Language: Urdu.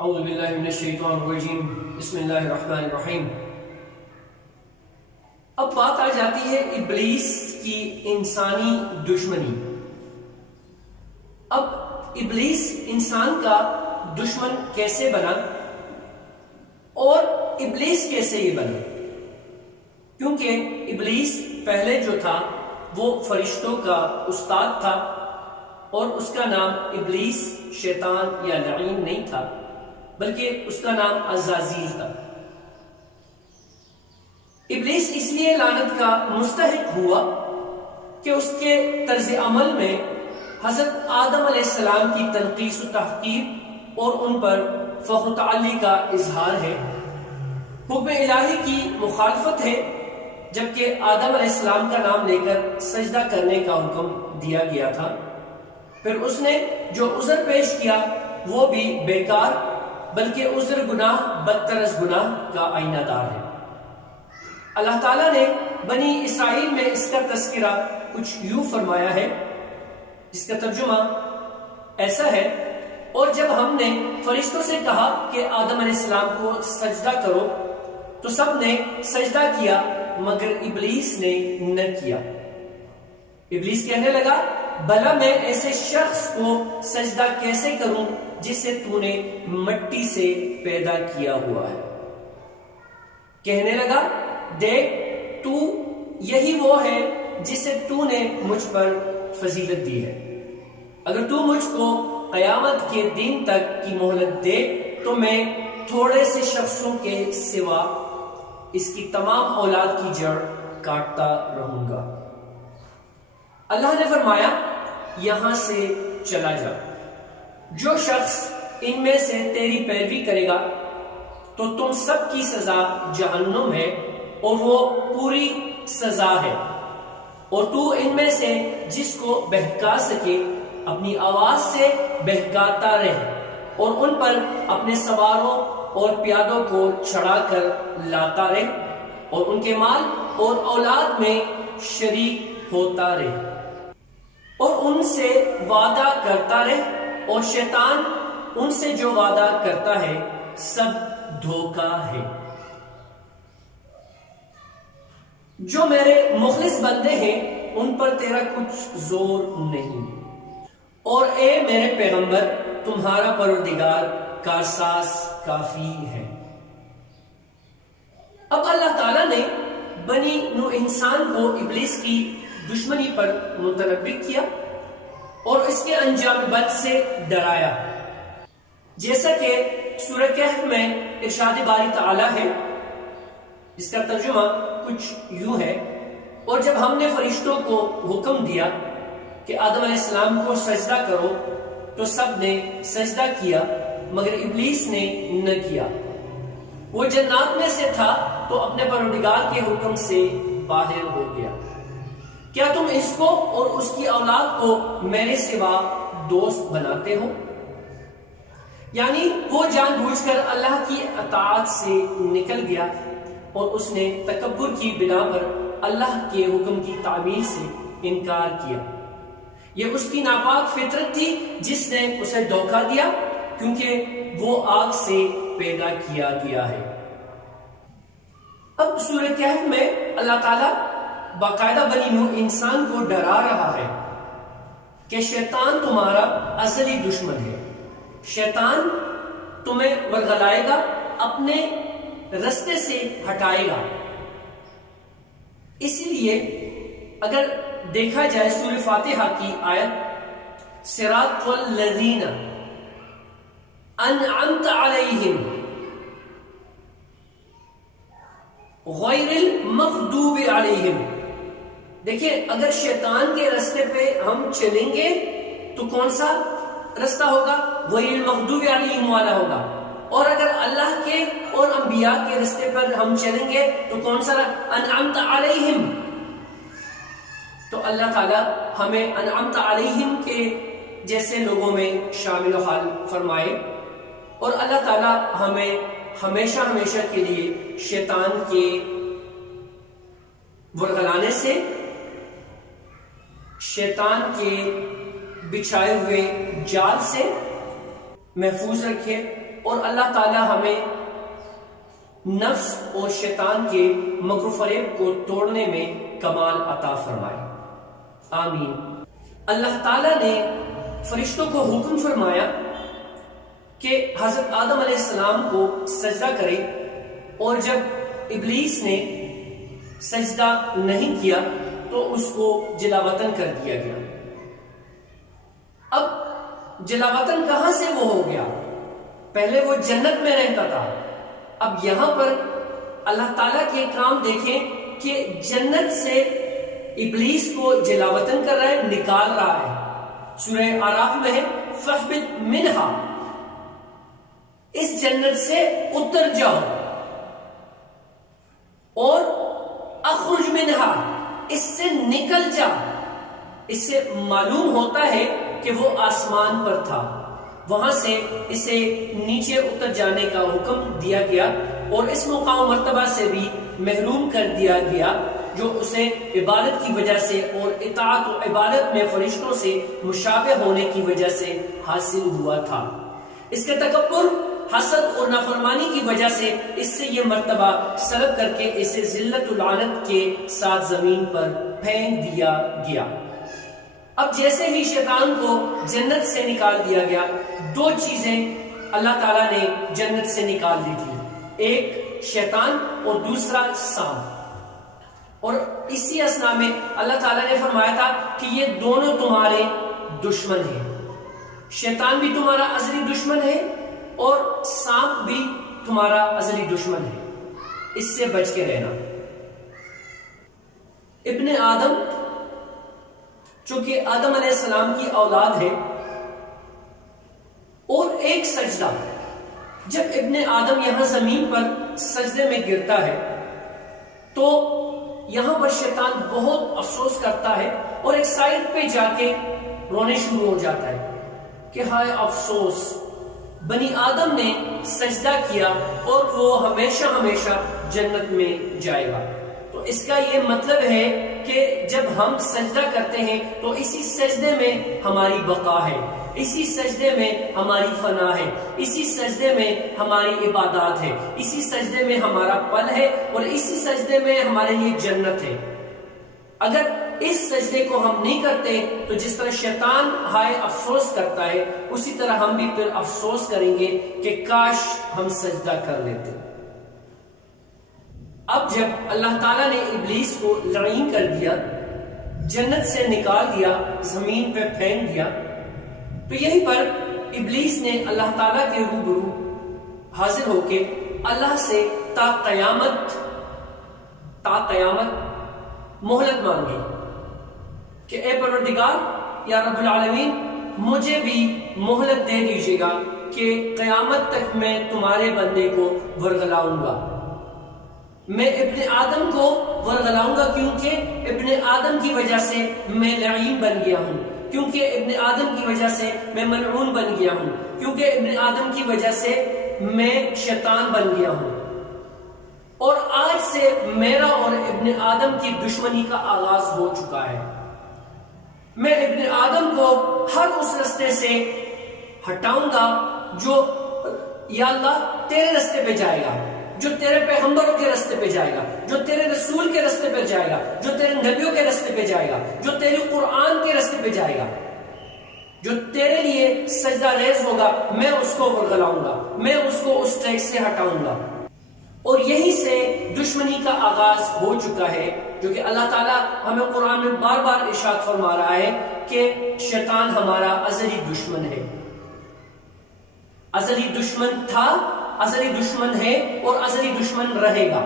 اعوذ باللہ من الشیطان الرجیم بسم اللہ الرحمن الرحیم۔ اب بات آ جاتی ہے ابلیس کی انسانی دشمنی۔ اب ابلیس انسان کا دشمن کیسے بنا اور ابلیس کیسے یہ بنا؟ کیونکہ ابلیس پہلے جو تھا وہ فرشتوں کا استاد تھا اور اس کا نام ابلیس شیطان یا لعین نہیں تھا، بلکہ اس کا نام عزازیل تھا۔ ابلیس اس لیے لعنت کا مستحق ہوا کہ اس کے طرز عمل میں حضرت آدم علیہ السلام کی تنقیص و تحقیر اور ان پر فخر و تعلی کا اظہار ہے، حکم الہی کی مخالفت ہے، جبکہ آدم علیہ السلام کا نام لے کر سجدہ کرنے کا حکم دیا گیا تھا۔ پھر اس نے جو عذر پیش کیا وہ بھی بیکار، بلکہ عذر گناہ بدتر از گناہ کا آئینہ دار ہے۔ اللہ تعالیٰ نے بنی اسرائیل میں اس کا تذکرہ کچھ یوں فرمایا ہے، جس کا ترجمہ ایسا ہے: اور جب ہم نے فرشتوں سے کہا کہ آدم علیہ السلام کو سجدہ کرو تو سب نے سجدہ کیا مگر ابلیس نے نہ کیا۔ ابلیس کہنے لگا، بھلا میں ایسے شخص کو سجدہ کیسے کروں جسے تو نے مٹی سے پیدا کیا ہوا ہے؟ کہنے لگا، دیکھ تو یہی وہ ہے جسے تو نے مجھ پر فضیلت دی ہے، اگر تو مجھ کو قیامت کے دن تک کی مہلت دے تو میں تھوڑے سے شخصوں کے سوا اس کی تمام اولاد کی جڑ کاٹتا رہوں گا۔ اللہ نے فرمایا، یہاں سے چلا جا، جو شخص ان میں سے تیری پیروی کرے گا تو تم سب کی سزا جہنم ہے اور وہ پوری سزا ہے، اور تو ان میں سے جس کو بہکا سکے اپنی آواز سے بہکاتا رہے اور ان پر اپنے سواروں اور پیادوں کو چڑھا کر لاتا رہے اور ان کے مال اور اولاد میں شریک ہوتا رہے اور ان سے وعدہ کرتا رہے، اور شیطان ان سے جو وعدہ کرتا ہے سب دھوکہ ہے۔ جو میرے مخلص بندے ہیں ان پر تیرا کچھ زور نہیں، اور اے میرے پیغمبر تمہارا پروردگار کارساز کافی ہے۔ اب اللہ تعالیٰ نے بنی نوح انسان کو ابلیس کی دشمنی پر متنبہ کیا اور اس کے انجام بد سے ڈرایا، جیسا کہ سورہ کہف میں ارشاد باری تعالیٰ ہے، جس کا ترجمہ کچھ یوں ہے: اور جب ہم نے فرشتوں کو حکم دیا کہ آدم علیہ السلام کو سجدہ کرو تو سب نے سجدہ کیا مگر ابلیس نے نہ کیا، وہ جنات میں سے تھا تو اپنے پروردگار کے حکم سے باہر ہو گیا۔ کیا تم اس کو اور اس کی اولاد کو میرے سوا دوست بناتے ہو؟ یعنی وہ جان بوجھ کر اللہ کی اطاعت سے نکل گیا اور اس نے تکبر کی بنا پر اللہ کے حکم کی تعمیل سے انکار کیا۔ یہ اس کی ناپاک فطرت تھی جس نے اسے دھوکہ دیا، کیونکہ وہ آگ سے پیدا کیا گیا ہے۔ اب سورہ کہف میں اللہ تعالیٰ باقاعدہ بنی نوح انسان کو ڈرا رہا ہے کہ شیطان تمہارا ازلی دشمن ہے، شیطان تمہیں ورغلائے گا، اپنے رستے سے ہٹائے گا۔ اسی لیے اگر دیکھا جائے سورہ فاتحہ کی آیت صراط الذین انعمت علیہم غیر المغضوب علیہم، دیکھیں اگر شیطان کے رستے پہ ہم چلیں گے تو کون سا رستہ ہوگا؟ غیر المغضوب علیہم والا ہوگا، اور اگر اللہ کے اور انبیاء کے رستے پر ہم چلیں گے تو کون سا؟ انعمت علیہم۔ تو اللہ تعالیٰ ہمیں انعمت علیہم کے جیسے لوگوں میں شامل و حال فرمائے، اور اللہ تعالیٰ ہمیں ہمیشہ ہمیشہ کے لیے شیطان کے ورغلانے سے، شیطان کے بچھائے ہوئے جال سے محفوظ رکھے اور اللہ تعالی ہمیں نفس اور شیطان کے مکر و فریب کو توڑنے میں کمال عطا فرمائے، آمین۔ اللہ تعالی نے فرشتوں کو حکم فرمایا کہ حضرت آدم علیہ السلام کو سجدہ کرے، اور جب ابلیس نے سجدہ نہیں کیا تو اس کو جلا وطن کر دیا گیا۔ اب جلا وطن کہاں سے وہ ہو گیا؟ پہلے وہ جنت میں رہتا تھا، اب یہاں پر اللہ تعالیٰ کے کام دیکھیں کہ جنت سے ابلیس کو جلا وطن کر رہا ہے، نکال رہا ہے۔ سورہ اعراف میں ہے فَاهْبِطْ مِنْهَا، اس جنت سے اتر جاؤ، اور اخرج منہا، اس سے نکل جا۔ اس سے معلوم ہوتا ہے کہ وہ آسمان پر تھا، وہاں سے اسے نیچے اتر جانے کا حکم دیا گیا، اور اس مقام و مرتبہ سے بھی محروم کر دیا گیا جو اسے عبادت کی وجہ سے اور اطاعت و عبادت میں فرشتوں سے مشابہ ہونے کی وجہ سے حاصل ہوا تھا۔ اس کے تکبر، حسد اور نافرمانی کی وجہ سے اس سے یہ مرتبہ سلب کر کے اسے ذلت العنت کے ساتھ زمین پر پھینک دیا گیا۔ اب جیسے ہی شیطان کو جنت سے نکال دیا گیا، دو چیزیں اللہ تعالیٰ نے جنت سے نکال دی تھی، ایک شیطان اور دوسرا سانپ۔ اور اسی اثنا میں اللہ تعالیٰ نے فرمایا تھا کہ یہ دونوں تمہارے دشمن ہیں، شیطان بھی تمہارا ازلی دشمن ہے اور سانپ بھی تمہارا ازلی دشمن ہے، اس سے بچ کے رہنا۔ ابن آدم چونکہ آدم علیہ السلام کی اولاد ہے، اور ایک سجدہ جب ابن آدم یہاں زمین پر سجدے میں گرتا ہے تو یہاں پر شیطان بہت افسوس کرتا ہے اور ایک سائڈ پہ جا کے رونے شروع ہو جاتا ہے کہ ہائے افسوس، بنی آدم نے سجدہ کیا اور وہ ہمیشہ ہمیشہ جنت میں جائے گا۔ تو اس کا یہ مطلب ہے کہ جب ہم سجدہ کرتے ہیں تو اسی سجدے میں ہماری بقا ہے، اسی سجدے میں ہماری فنا ہے، اسی سجدے میں ہماری عبادات ہے، اسی سجدے میں ہمارا پل ہے، اور اسی سجدے میں ہمارے لیے جنت ہے۔ اگر اس سجدے کو ہم نہیں کرتے تو جس طرح شیطان ہائے افسوس کرتا ہے، اسی طرح ہم بھی پھر افسوس کریں گے کہ کاش ہم سجدہ کر لیتے۔ اب جب اللہ تعالیٰ نے ابلیس کو لعین کر دیا، جنت سے نکال دیا، زمین پہ پھینک دیا، تو یہیں پر ابلیس نے اللہ تعالیٰ کے روبرو حاضر ہو کے اللہ سے تا قیامت مہلت مانگی کہ اے پروردگار یا رب العالمین، مجھے بھی مہلت دے دیجیے گا کہ قیامت تک میں تمہارے بندے کو ورغلاؤں گا، میں ابن آدم کو ورغلاؤں گا، کیونکہ ابن آدم کی وجہ سے میں لعین بن گیا ہوں، کیونکہ ابن آدم کی وجہ سے میں ملعون بن گیا ہوں، کیونکہ ابن آدم کی وجہ سے میں شیطان بن گیا ہوں، اور آج سے میرا اور ابن آدم کی دشمنی کا آغاز ہو چکا ہے۔ میں ابن آدم کو ہر اس رستے سے ہٹاؤں گا جو یا اللہ تیرے رستے پہ جائے گا، جو تیرے پیغمبروں کے رستے پہ جائے گا، جو تیرے رسول کے رستے پہ جائے گا، جو تیرے نبیوں کے رستے پہ جائے گا، جو تیرے قرآن کے رستے پہ جائے گا، جو تیرے لیے سجدہ ریز ہوگا، میں اس کو ورغلاؤں گا، میں اس کو اس ٹریک سے ہٹاؤں گا۔ اور یہی سے دشمنی کا آغاز ہو چکا ہے، جو کہ اللہ تعالیٰ ہمیں قرآن میں بار بار ارشاد فرما رہا ہے کہ شیطان ہمارا ازلی دشمن ہے، ازلی دشمن تھا، ازلی دشمن ہے اور ازلی دشمن رہے گا۔